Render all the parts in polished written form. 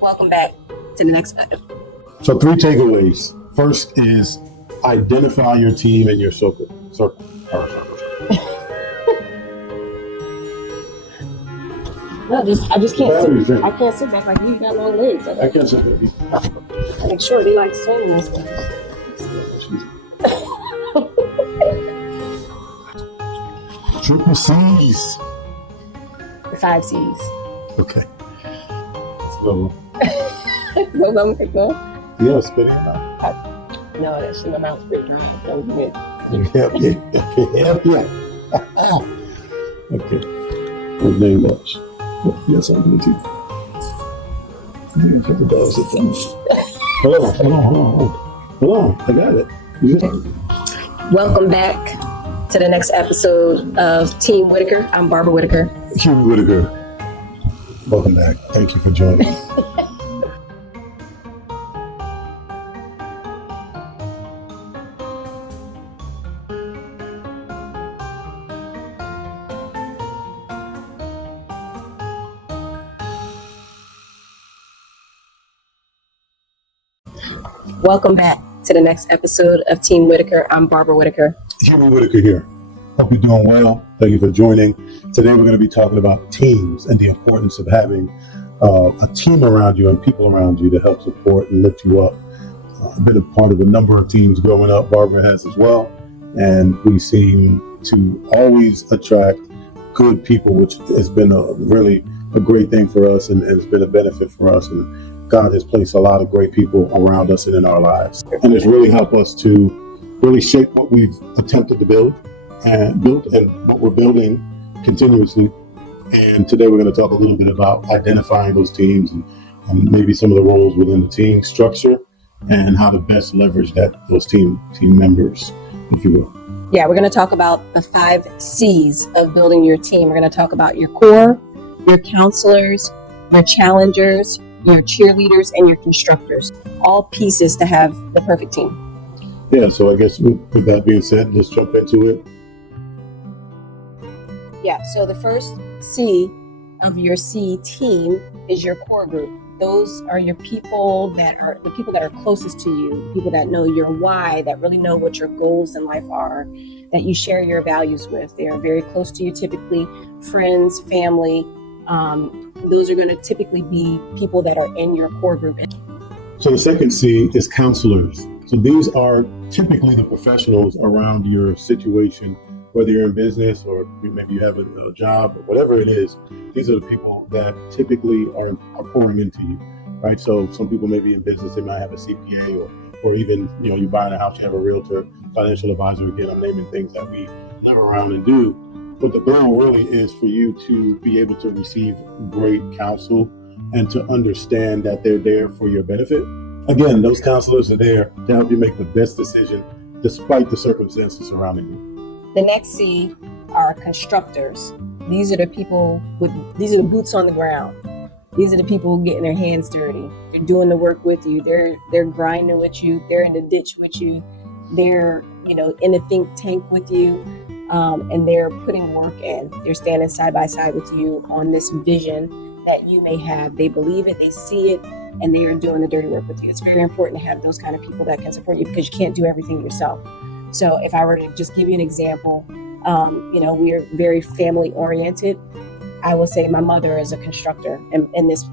Welcome back to the next episode. So 3 takeaways. First is identify your team and your circle. No, I just can't sit. I can't sit back like you. You got long legs. I can't sit back. Make sure they like swinging this way. Triple C's. The 5 C's. Okay. So, Go on, keep going. yeah, spit it out. No, that shit, my mouth's pretty dry. That was good. Yeah. Okay. What name was? Yes, I'm going to teach. You put the dogs at them. Hold on. I got it. Yeah. Welcome back to the next episode of Team Whittaker. I'm Barbara Whittaker. Team Whittaker. Welcome back. Thank you for joining. Welcome back to the next episode of Team Whittaker. I'm Barbara Whittaker. Team Whittaker here. Hope you're doing well. Thank you for joining. Today we're going to be talking about teams and the importance of having a team around you and people around you to help support and lift you up. I've been a part of a number of teams growing up. Barbara has as well. And we seem to always attract good people, which has been a great thing for us and it's been a benefit for us. And God has placed a lot of great people around us and in our lives. And it's really helped us to really shape what we've attempted to build and what we're building continuously. And today we're going to talk a little bit about identifying those teams and maybe some of the roles within the team structure and how to best leverage those team members, if you will. Yeah, we're going to talk about the 5 C's of building your team. We're going to talk about your core, your counselors, your challengers, your cheerleaders, and your constructors. All pieces to have the perfect team. Yeah, so I guess with that being said, let's jump into it. Yeah, so the first C of your C team is your core group. Those are your people that are closest to you, the people that know your why, that really know what your goals in life are, that you share your values with. They are very close to you, typically friends, family. Those are going to typically be people that are in your core group. So the second C is counselors. So these are typically the professionals around your situation, whether you're in business or maybe you have a job or whatever it is. These are the people that typically are pouring into you, right? So some people may be in business, they might have a CPA or even, you're buying a house, you have a realtor, financial advisor. Again, I'm naming things that we live around and do. But the goal really is for you to be able to receive great counsel and to understand that they're there for your benefit. Again, those counselors are there to help you make the best decision despite the circumstances surrounding you. The next C are constructors. These are the boots on the ground. These are the people getting their hands dirty. They're doing the work with you. They're grinding with you. They're in the ditch with you. They're, in the think tank with you. And they're putting work in. They're standing side by side with you on this vision that you may have. They believe it, they see it, and they are doing the dirty work with you. It's very important to have those kind of people that can support you because you can't do everything yourself. So if I were to just give you an example, we're very family oriented. I will say my mother is a constructor in this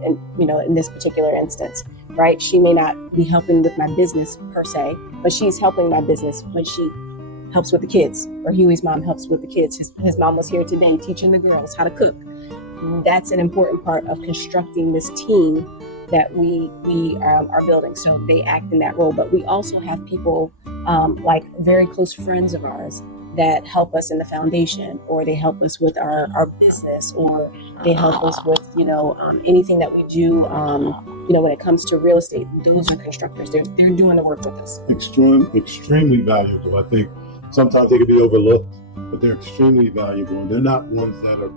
particular instance, right? She may not be helping with my business per se, but she's helping my business when she helps with the kids, or Huey's mom helps with the kids. His mom was here today teaching the girls how to cook. That's an important part of constructing this team that we are building. So they act in that role. But we also have people like very close friends of ours that help us in the foundation, or they help us with our business, or they help us with, anything that we do, when it comes to real estate. Those are constructors. They're doing the work with us. Extremely valuable. I think sometimes they can be overlooked, but they're extremely valuable. And they're not ones that are,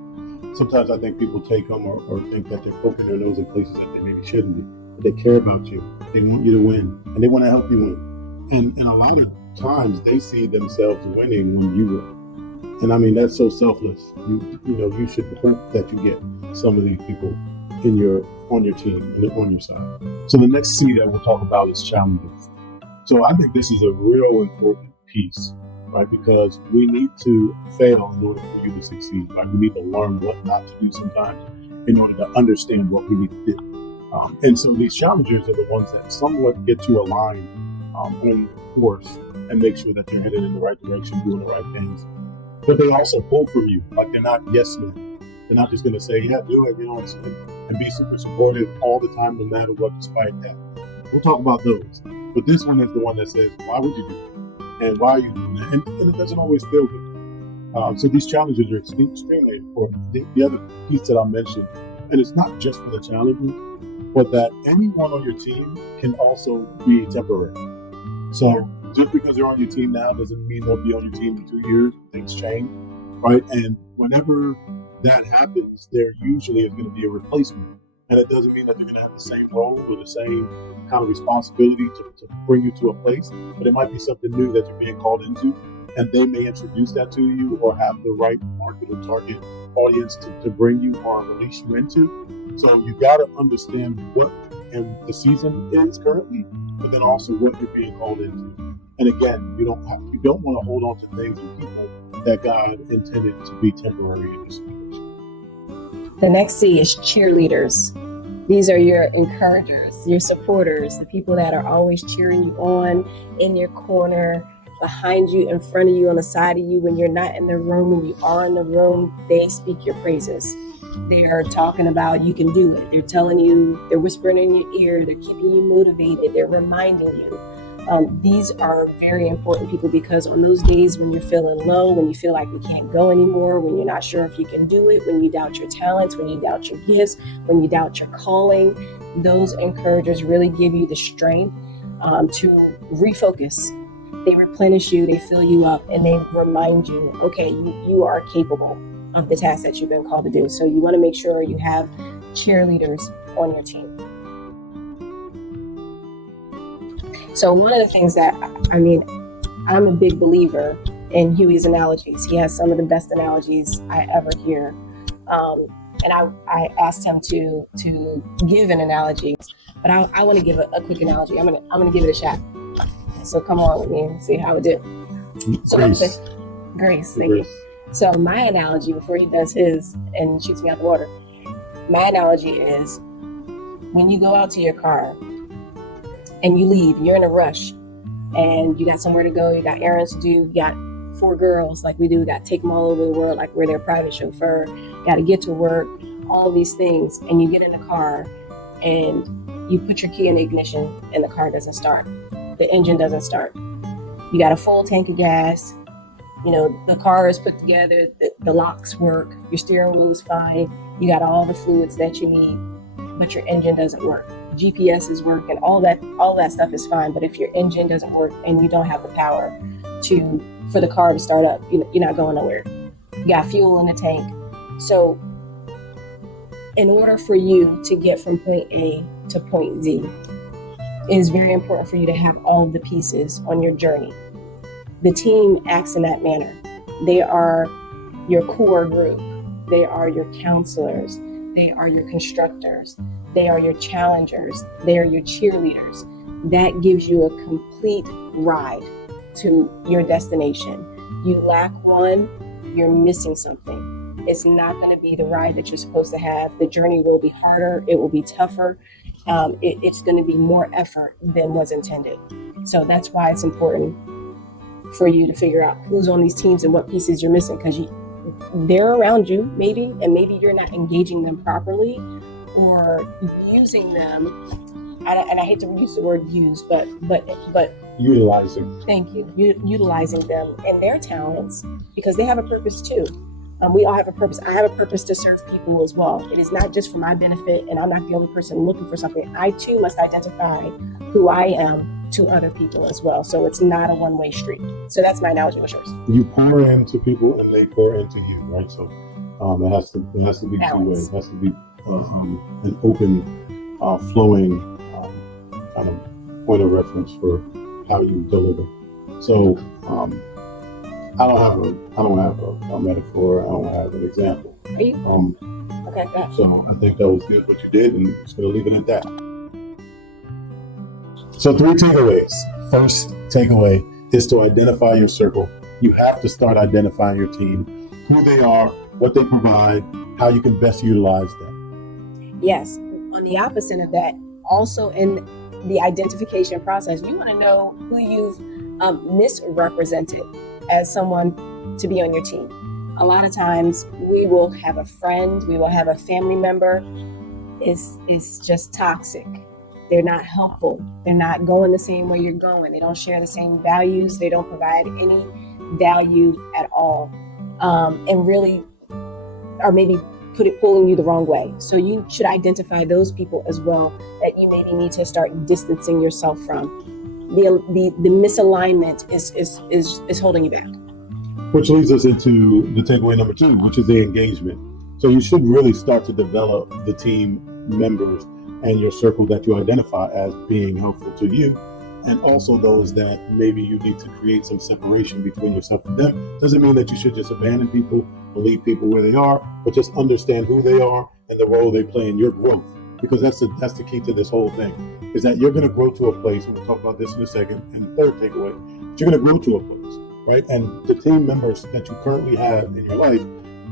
sometimes I think people take them or think that they're poking their nose in places that they maybe shouldn't be. But they care about you. They want you to win, and they want to help you win. And a lot of times they see themselves winning when you win. And I mean, that's so selfless. You should hope that you get some of these people on your team and on your side. So the next C that we'll talk about is challenges. So I think this is a real important piece, right? Because we need to fail in order for you to succeed. Right? We need to learn what not to do sometimes in order to understand what we need to do. And so these challenges are the ones that somewhat get you aligned on course and make sure that you're headed in the right direction, doing the right things. But they also pull from you, like they're not yes men. They're not just going to say, yeah, do it, and be super supportive all the time, no matter what, despite that. We'll talk about those. But this one is the one that says, why would you do it? And why are you doing that? And it doesn't always feel good. So these challenges are extremely important. The other piece that I mentioned, and it's not just for the challenges, but that anyone on your team can also be temporary. So just because they're on your team now doesn't mean they'll be on your team in 2 years. Things change, right? And whenever that happens, there usually is going to be a replacement. And it doesn't mean that they're going to have the same role or the same kind of responsibility to bring you to a place, but it might be something new that you're being called into, and they may introduce that to you or have the right market or target audience to bring you or release you into. So you got to understand what and the season is currently, but then also what you're being called into. And again, you don't want to hold on to things and people that God intended to be temporary in your situation. The next C is cheerleaders. These are your encouragers, your supporters, the people that are always cheering you on, in your corner, behind you, in front of you, on the side of you. When you're not in the room, when you are in the room, they speak your praises. They are talking about you can do it. They're telling you, they're whispering in your ear, they're keeping you motivated, they're reminding you. These are very important people, because on those days when you're feeling low, when you feel like you can't go anymore, when you're not sure if you can do it, when you doubt your talents, when you doubt your gifts, when you doubt your calling, those encouragers really give you the strength to refocus. They replenish you, they fill you up, and they remind you, okay, you are capable of the task that you've been called to do. So you want to make sure you have cheerleaders on your team. So one of the things that, I'm a big believer in Huey's analogies. He has some of the best analogies I ever hear. And I asked him to give an analogy, but I want to give a quick analogy. I'm gonna give it a shot. So come on with me and see how it did. So Grace, thank you. So my analogy, before he does his and shoots me out the water, my analogy is when you go out to your car and you leave, you're in a rush and you got somewhere to go, you got errands to do, you got 4 girls like we do, got to take them all over the world like we're their private chauffeur, got to get to work, all these things, and you get in the car and you put your key in the ignition and the car doesn't start. The engine doesn't start. You got a full tank of gas, the car is put together, the locks work, your steering wheel is fine, you got all the fluids that you need, but your engine doesn't work. GPS is working, all that stuff is fine, but if your engine doesn't work and you don't have the power for the car to start up, you're not going nowhere. You got fuel in the tank. So in order for you to get from point A to point Z, it is very important for you to have all of the pieces on your journey. The team acts in that manner. They are your core group. They are your counselors. They are your constructors. They are your challengers. They are your cheerleaders. That gives you a complete ride to your destination. You lack one, you're missing something. It's not going to be the ride that you're supposed to have. The journey will be harder. It will be tougher. It's going to be more effort than was intended. So that's why it's important for you to figure out who's on these teams and what pieces you're missing, because they're around you maybe, and maybe you're not engaging them properly or using them. And I hate to use the word use, but utilizing. Thank you. Utilizing them and their talents, because they have a purpose too. We all have a purpose. I have a purpose to serve people as well. It is not just for my benefit, and I'm not the only person looking for something. I too must identify who I am to other people as well. So it's not a one-way street. So that's my analogy. What's yours? You pour into people and they pour into you, right? So it has to be two-way. It has to be an open, flowing kind of point of reference for how you deliver. So I don't have a metaphor. I don't have an example. Okay, good. So I think that was good what you did, and just going to leave it at that. So 3 takeaways. First takeaway is to identify your circle. You have to start identifying your team, who they are, what they provide, how you can best utilize them. Yes. On the opposite of that, also in the identification process, you want to know who you've misrepresented as someone to be on your team. A lot of times we will have a friend, we will have a family member is just toxic. They're not helpful. They're not going the same way you're going. They don't share the same values. They don't provide any value at all. And really are maybe pulling you the wrong way. So you should identify those people as well that you maybe need to start distancing yourself from. The misalignment is holding you back. Which leads us into the takeaway number 2, which is the engagement. So you should really start to develop the team members and your circle that you identify as being helpful to you, and also those that maybe you need to create some separation between yourself and them. Doesn't mean that you should just abandon people or leave people where they are, but just understand who they are and the role they play in your growth. Because that's the key to this whole thing, is that you're going to grow to a place, and we'll talk about this in a second, and the third takeaway, you're going to grow to a place, right? And the team members that you currently have in your life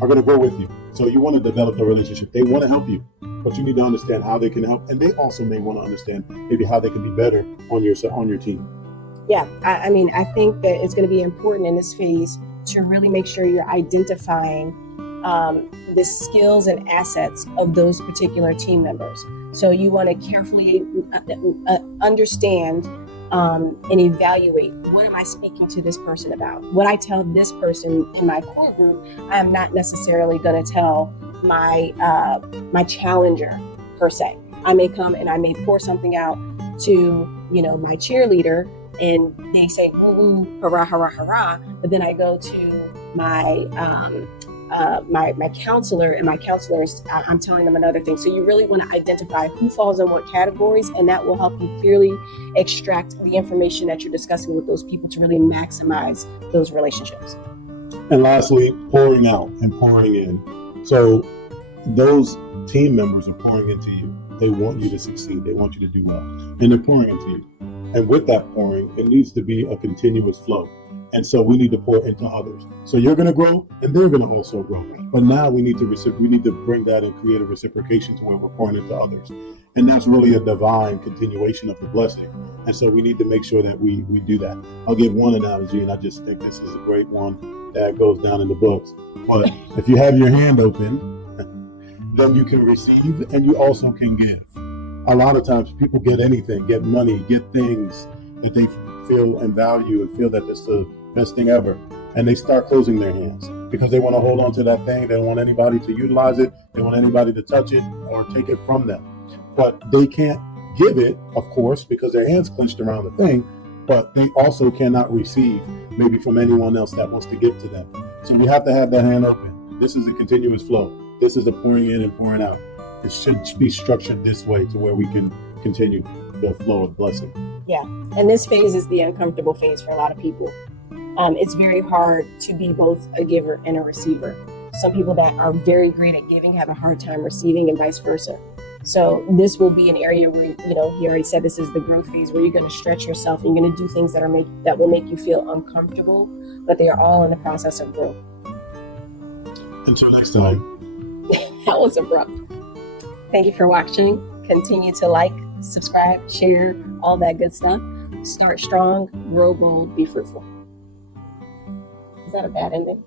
are going to grow with you. So you want to develop a relationship. They want to help you, but you need to understand how they can help, and they also may want to understand maybe how they can be better on your team. Yeah, I mean, I think that it's going to be important in this phase to really make sure you're identifying the skills and assets of those particular team members. So you want to carefully understand and evaluate, what am I speaking to this person about? What I tell this person in my core group, I am not necessarily going to tell my challenger per se. I may come and I may pour something out to my cheerleader, and they say ooh, hurrah, hurrah, hurrah, but then I go to my counselor, and my counselor is, I'm telling them another thing. So you really want to identify who falls in what categories, and that will help you clearly extract the information that you're discussing with those people to really maximize those relationships. And lastly, pouring out and pouring in. So those team members are pouring into you. They want you to succeed. They want you to do well, and they're pouring into you. And with that pouring, it needs to be a continuous flow. And so we need to pour into others. So you're going to grow, and they're going to also grow. But now we need to bring that and create a reciprocation to where we're pouring into others. And that's really a divine continuation of the blessing. And so we need to make sure that we do that. I'll give one analogy, and I just think this is a great one that goes down in the books. But if you have your hand open, then you can receive, and you also can give. A lot of times people get anything, get money, get things that they feel and value and feel that it's the best thing ever. And they start closing their hands because they want to hold on to that thing. They don't want anybody to utilize it. They want anybody to touch it or take it from them. But they can't give it, of course, because their hands clenched around the thing, but they also cannot receive maybe from anyone else that wants to give to them. So we have to have that hand open. This is a continuous flow. This is a pouring in and pouring out. It should be structured this way to where we can continue the flow of blessing. Yeah, and this phase is the uncomfortable phase for a lot of people. It's very hard to be both a giver and a receiver. Some people that are very great at giving have a hard time receiving, and vice versa. So this will be an area where, he already said this is the growth phase, where you're going to stretch yourself and you're going to do things that will make you feel uncomfortable, but they are all in the process of growth. Until next time. That was abrupt. Thank you for watching. Continue to like, subscribe, share, all that good stuff. Start strong, grow bold, be fruitful. Is that a bad ending?